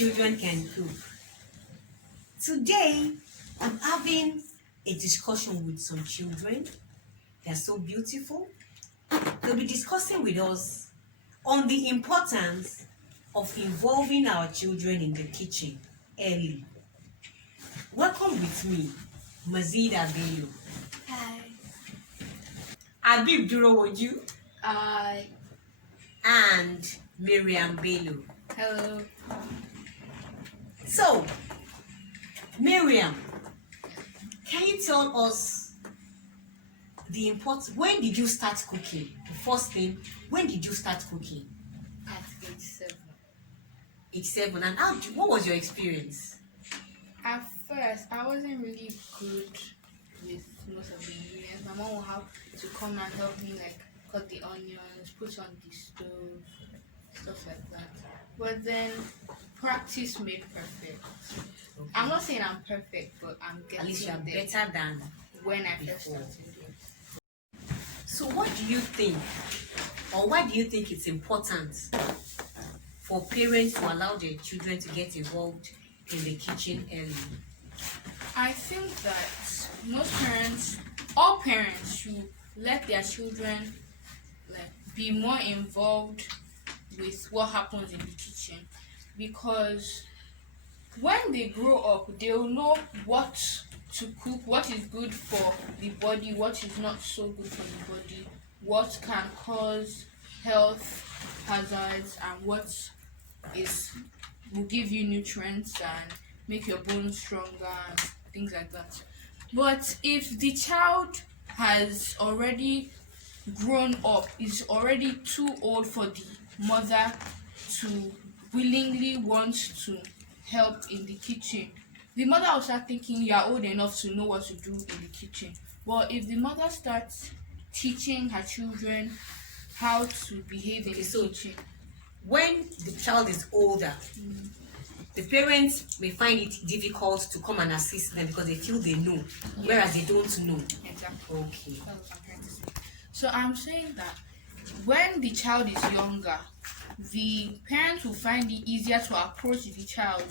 children can cook. Today, I'm having a discussion with some children. They're so beautiful. They'll be discussing with us on the importance of involving our children in the kitchen early. Welcome with me, Mazeeda. Hi. Habib Durowoju. Hi. And Mariam. Hello. So, Mariam, can you tell us the importance? When did you start cooking? The first thing, when did you start cooking? At age 7. Age 7. And what was your experience? At first, I wasn't really good with most of the ingredients. My mom would have to come and help me, like cut the onions, put on the stove, stuff like that. But then practice made perfect. Okay. I'm not saying I'm perfect, but I'm getting At least you are there better than when I before. first started. So what do you think, or why do you think it's important for parents to allow their children to get involved in the kitchen early? I think that most parents, all parents should let their children be more involved with what happens in the kitchen, because when they grow up, they will know what to cook, what is good for the body, what is not so good for the body, what can cause health hazards, and what will give you nutrients and make your bones stronger and things like that. But if the child has already grown up, is already too old for the mother to willingly want to help in the kitchen, the mother will start thinking you are old enough to know what to do in the kitchen. Well, if the mother starts teaching her children how to behave in the kitchen, when the child is older, the parents may find it difficult to come and assist them because they feel they know, whereas they don't know. Exactly. Okay. That's what I'm trying to say. So I'm saying that when the child is younger, the parents will find it easier to approach the child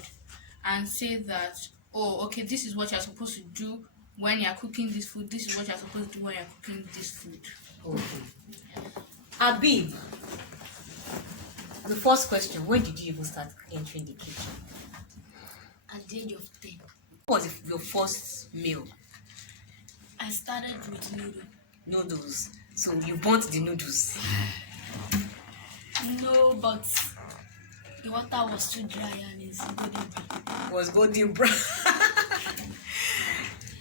and say that, oh, okay, this is what you're supposed to do when you're cooking this food. This is what you're supposed to do when you're cooking this food. Okay. Habib, the first question, when did you even start entering the kitchen? At the age of 10. What was your first meal? I started with Noodles. So you burnt the noodles. No, but the water was too dry and it's golden brown. It was golden brown.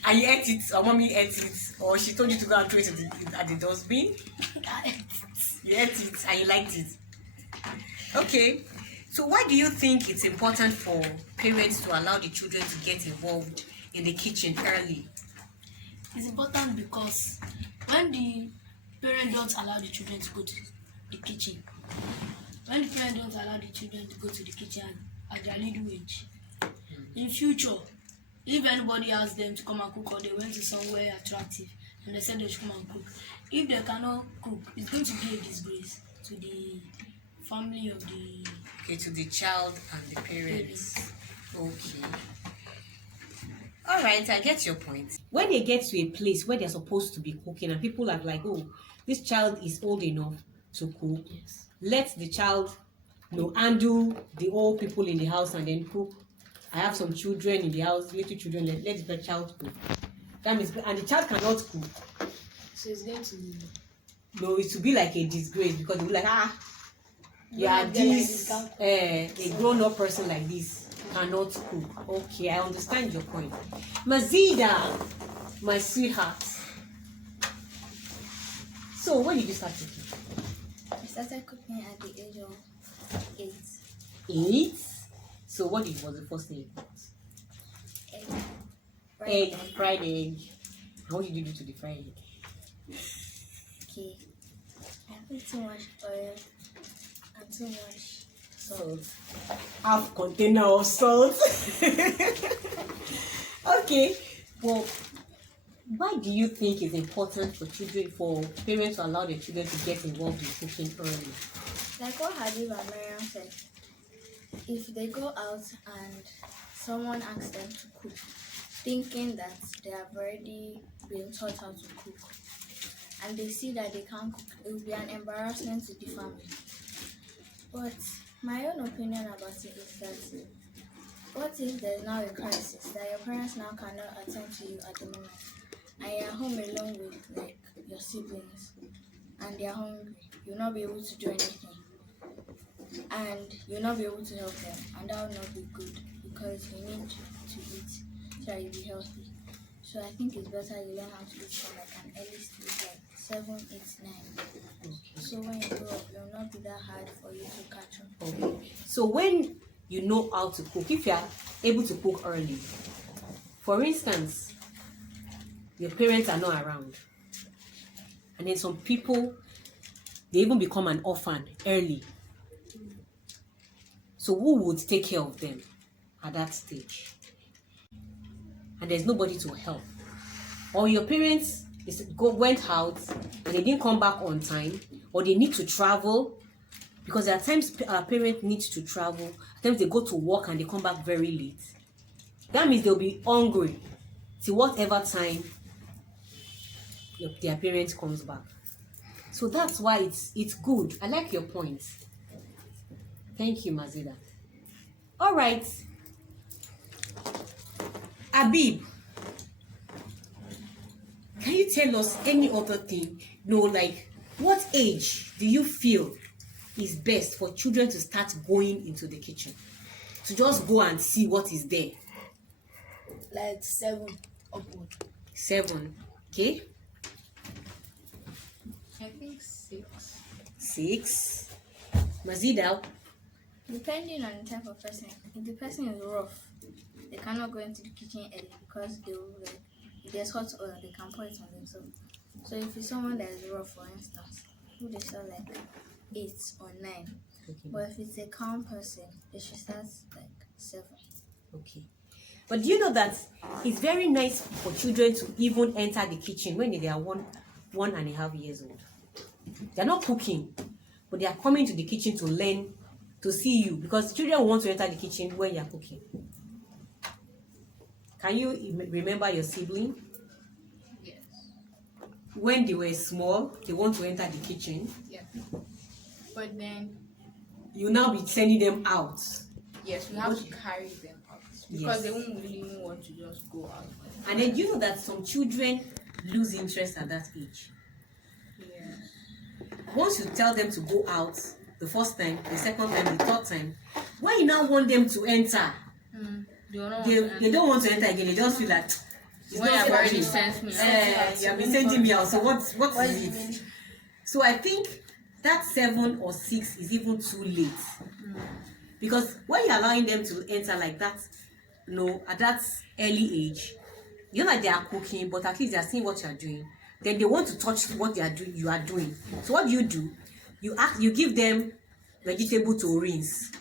And you ate it, or mommy ate it, or she told you to go and throw it at the dustbin? I ate it. You ate it and you liked it. Okay. So why do you think it's important for parents to allow the children to get involved in the kitchen early? It's important because when the parents don't allow the children to go to the kitchen, at their little age, in future, if anybody asks them to come and cook or they went to somewhere attractive and they said they should come and cook, if they cannot cook, it's going to be a disgrace to the family of the... Okay, to the child and the parents. Okay. All right, I get your point. When they get to a place where they're supposed to be cooking and people are like, oh, this child is old enough to cook, Yes. let the child handle the old people in the house and then cook. I have some children in the house, little children, let the child cook. That means, and the child cannot cook. So it's going to be... No, it will be like a disgrace because they'll be like, a grown-up person like this cannot cook. Okay, I understand your point. Mazeeda, my sweetheart. So when did you start cooking? I started cooking at the age of 8. 8? So what was the first thing you cooked? Egg. Fried egg. And what did you do to the fried egg? Okay. I put too much oil and too much salt. Half container of salt. Okay. Well, why do you think it's important for parents to allow their children to get involved in cooking early? Like what Habib and Mariam said, if they go out and someone asks them to cook, thinking that they have already been taught how to cook, and they see that they can't cook, it will be an embarrassment to the family. But my own opinion about it is that what if there's now a crisis that your parents now cannot attend to you at the moment, and you're home alone with like your siblings, and they're hungry, you'll not be able to do anything, and you'll not be able to help them, and that will not be good because you need to eat so that you'll be healthy. So I think it's better you learn how to eat from like an early stage, like 7, 8, 9. So when you grow up, it will not be that hard for you to catch up. Okay. So when you know how to cook, if you are able to cook early, for instance, your parents are not around, and then some people, they even become an orphan early. So who would take care of them at that stage? And there's nobody to help. Or your parents went out and they didn't come back on time, or they need to travel, because there are times our parents need to travel. At times they go to work and they come back very late. That means they'll be hungry till whatever time their parents comes back. So that's why it's good. I like your point. Thank you, Mazeeda. All right. Habib, can you tell us any other thing? No, like, what age do you feel is best for children to start going into the kitchen? To just go and see what is there? Like 7 upward. 7, okay? I think 6. 6. Mazeeda? Depending on the type of person. If the person is rough, they cannot go into the kitchen early because they will, like, if there's hot oil, they can pour it on themselves. So if it's someone that is rough, for instance, who they start like 8 or 9. Okay. But if it's a calm person, they should start like 7. Okay. But do you know that it's very nice for children to even enter the kitchen when they are 1.5 years old? They're not cooking, but they are coming to the kitchen to learn, to see you, because children want to enter the kitchen when you're cooking. Can you remember your sibling? Yes. When they were small, they want to enter the kitchen. Yeah. But then, You now be sending them out. yes, we have to carry them out because they won't really want to just go out. And then you know that some children lose interest at that age. Yeah. Once you tell them to go out the first time, the second time, the third time, when you now want them to enter, they don't want to enter again. They just feel like it's When not I've already working. sent me out. You have been sending me out. So what is it? So I think that 7 or 6 is even too late. Because when you're allowing them to enter like that, at that early age, you know that they are cooking, but at least they are seeing what you are doing. Then they want to touch what you are doing. So what do? You give them vegetable to rinse.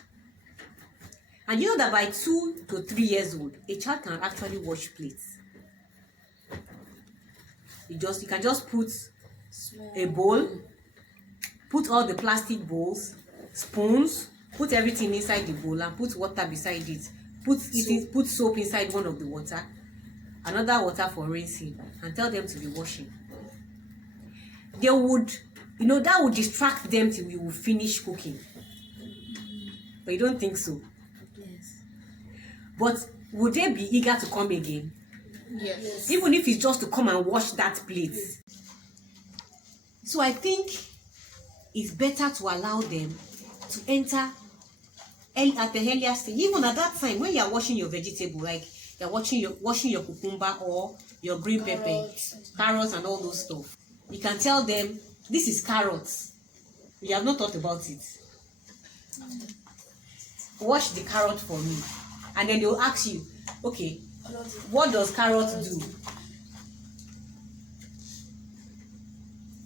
And you know that by 2 to 3 years old, a child can actually wash plates. You can just put a bowl, put all the plastic bowls, spoons, put everything inside the bowl and put water beside it. Put soap inside one of the water, another water for rinsing, and tell them to be washing. They would, that would distract them till we will finish cooking. But you don't think so? Yes. But would they be eager to come again? Yes. Even if it's just to come and wash that plate. So I think it's better to allow them to enter at the earlier stage. Even at that time, when you are washing your vegetable, like you're washing your cucumber or your green pepper, carrots and all those stuff, you can tell them, this is carrots. You have not thought about it. Wash the carrot for me. And then they'll ask you, okay, what does carrot do?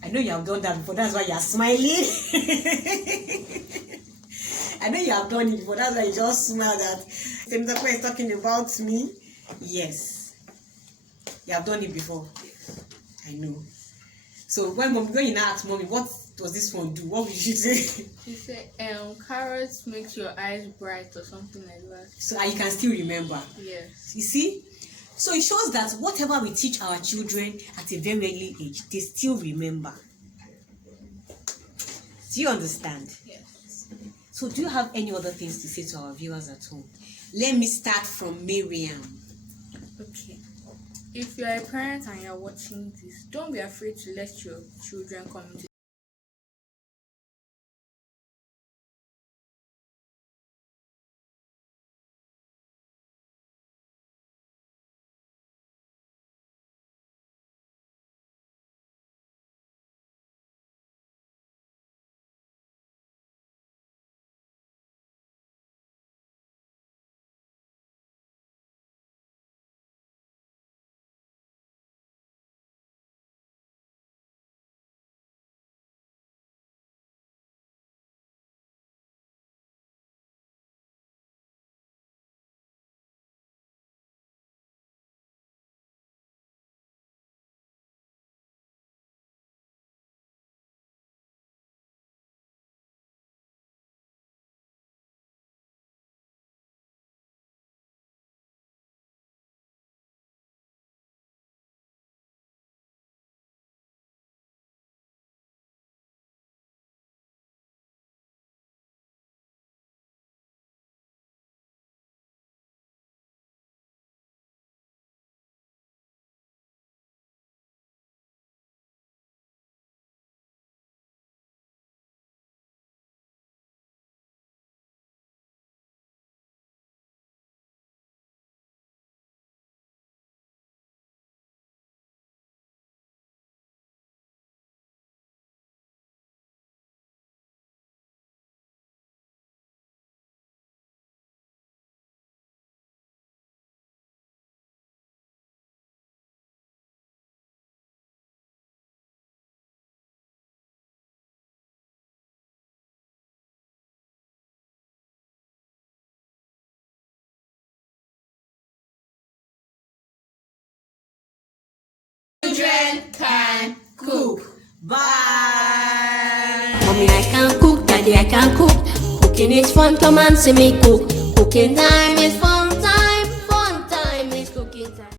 I know you have done that before, that's why you are smiling. I know you have done it before, that's why you just smile that Temitope is talking about me. Yes. You have done it before. I know. So when you now ask mommy, what does this one do? What would she say? She said, carrots makes your eyes bright or something like that. So you can still remember. Yes. You see? So it shows that whatever we teach our children at a very early age, they still remember. Do you understand? Yes. So do you have any other things to say to our viewers at home? Let me start from Mariam. Okay. If you are a parent and you're watching this, don't be afraid to let your children come into Children can cook. Bye. Mommy, I can cook. Daddy, I can cook. Cooking is fun. Come and see me cook. Cooking time is fun.